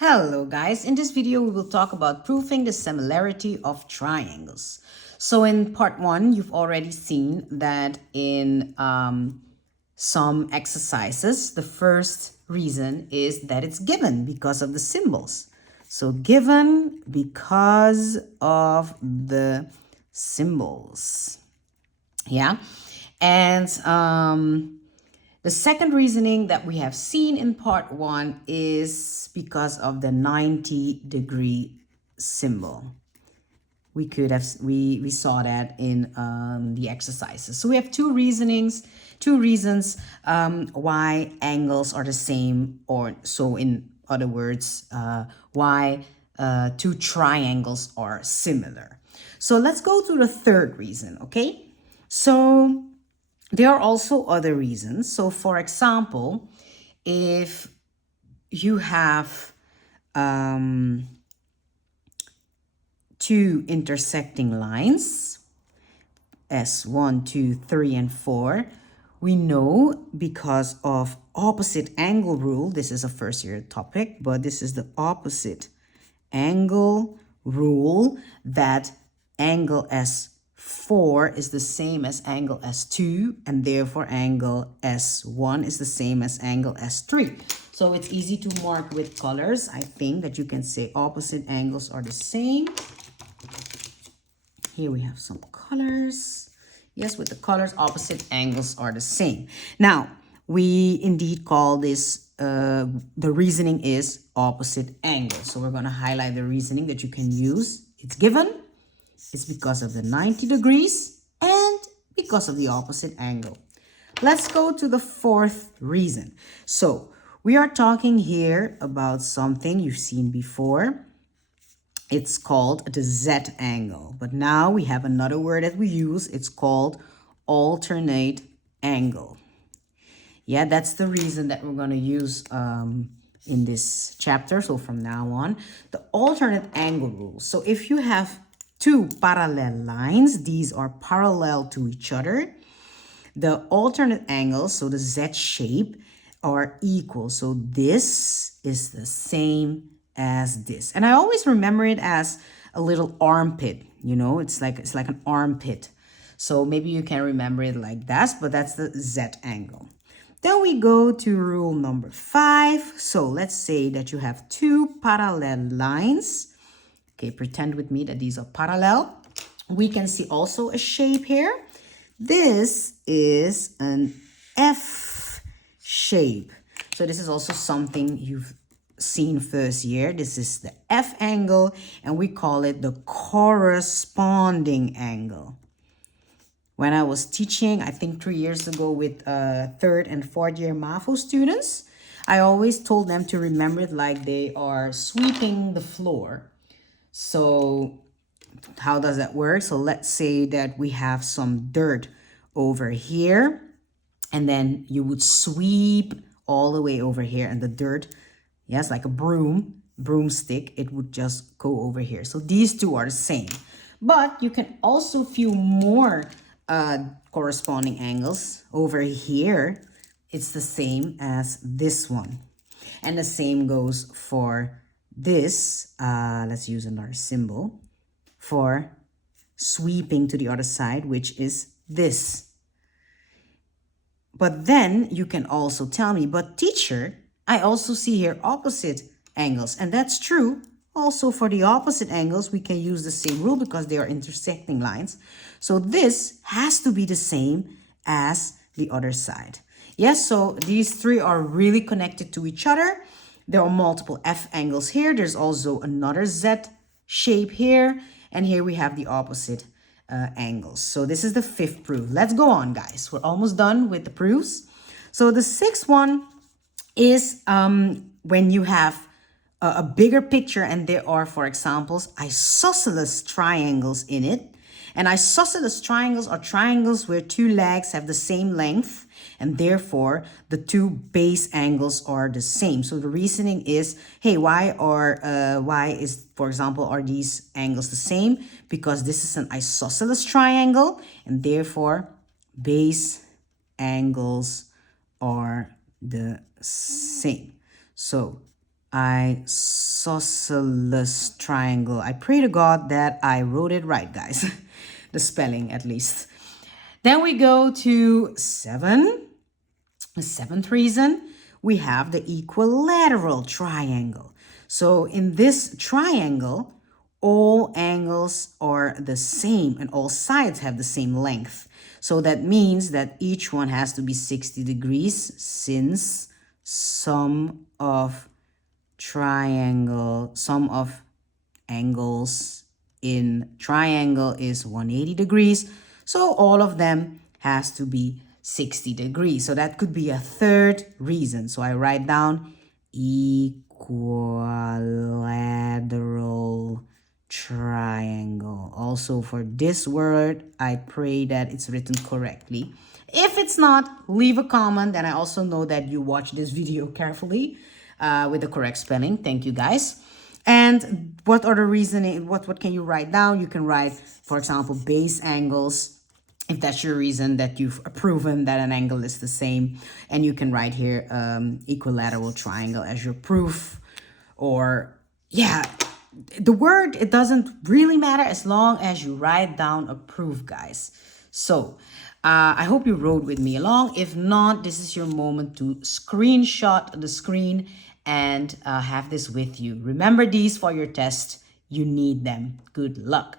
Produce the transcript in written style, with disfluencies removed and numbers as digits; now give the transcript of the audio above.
Hello guys, in this video we will talk about proving the similarity of triangles. So in part 1, you've already seen that in some exercises, the first reason is that it's given because of the symbols. So given because of the symbols. Yeah. And the second reasoning that we have seen in part 1 is because of the 90-degree symbol. We saw that in the exercises. So we have two reasons why angles are the same, or so in other words, why two triangles are similar. So let's go to the third reason, okay? So there are also other reasons. So for example, if you have two intersecting lines, S1, 2, 3, and 4, we know because of opposite angle rule, this is a first year topic, but this is the opposite angle rule, that angle S4 is the same as angle S2, and therefore angle S1 is the same as angle S3. So it's easy to mark with colors. I think that you can say opposite angles are the same. Here we have some colors. Yes, with the colors, opposite angles are the same. Now, we indeed call this, the reasoning is opposite angle. So we're going to highlight the reasoning that you can use. It's given. It's because of the 90 degrees and because of the opposite angle. Let's go to the fourth reason. So we are talking here about something you've seen before. It's called the Z angle. But now we have another word that we use. It's called alternate angle. Yeah, that's the reason that we're going to use in this chapter. So from now on, the alternate angle rule. So if you have two parallel lines, these are parallel to each other. The alternate angles, so the Z shape, are equal. So this is the same as this. And I always remember it as a little armpit, you know, it's like an armpit. So maybe you can remember it like that, but that's the Z angle. Then we go to rule number 5. So let's say that you have two parallel lines. Okay, pretend with me that these are parallel. We can see also a shape here. This is an F shape. So this is also something you've seen first year. This is the F angle, and we call it the corresponding angle. When I was teaching, I think 3 years ago with third and fourth year MAFO students, I always told them to remember it like they are sweeping the floor. So how does that work? So let's say that we have some dirt over here, and then you would sweep all the way over here, and the dirt, yes, like a broomstick, it would just go over here. So these two are the same, but you can also feel more corresponding angles over here. It's the same as this one, and the same goes for this. Let's use another symbol for sweeping to the other side, which is this. But then you can also tell me, but teacher, I also see here opposite angles. And that's true. Also for the opposite angles, we can use the same rule because they are intersecting lines. So this has to be the same as the other side. Yes, so these three are really connected to each other. There are multiple F angles here. There's also another Z shape here. And here we have the opposite angles. So this is the fifth proof. Let's go on, guys. We're almost done with the proofs. So the sixth one is when you have a bigger picture and there are, for example, isosceles triangles in it. And isosceles triangles are triangles where two legs have the same length, and therefore the two base angles are the same. So the reasoning is, hey, why is, for example, are these angles the same? Because this is an isosceles triangle, and therefore base angles are the same. So Isosceles triangle. I pray to God that I wrote it right, guys. The spelling, at least. Then we go to 7. The seventh reason, we have the equilateral triangle. So in this triangle, all angles are the same and all sides have the same length. So that means that each one has to be 60 degrees since sum of angles in triangle is 180 degrees. So all of them has to be 60 degrees. So that could be a third reason. So I write down equilateral triangle. Also for this word, I pray that it's written correctly. If it's not, leave a comment, and I also know that you watched this video carefully with the correct spelling. Thank you, guys. And what are the reasoning? What can you write down? You can write, for example, base angles, if that's your reason that you've proven that an angle is the same. And you can write here equilateral triangle as your proof. Or, yeah, the word, it doesn't really matter as long as you write down a proof, guys. So I hope you rode with me along. If not, this is your moment to screenshot the screen and have this with you. Remember these for your test. You need them. Good luck.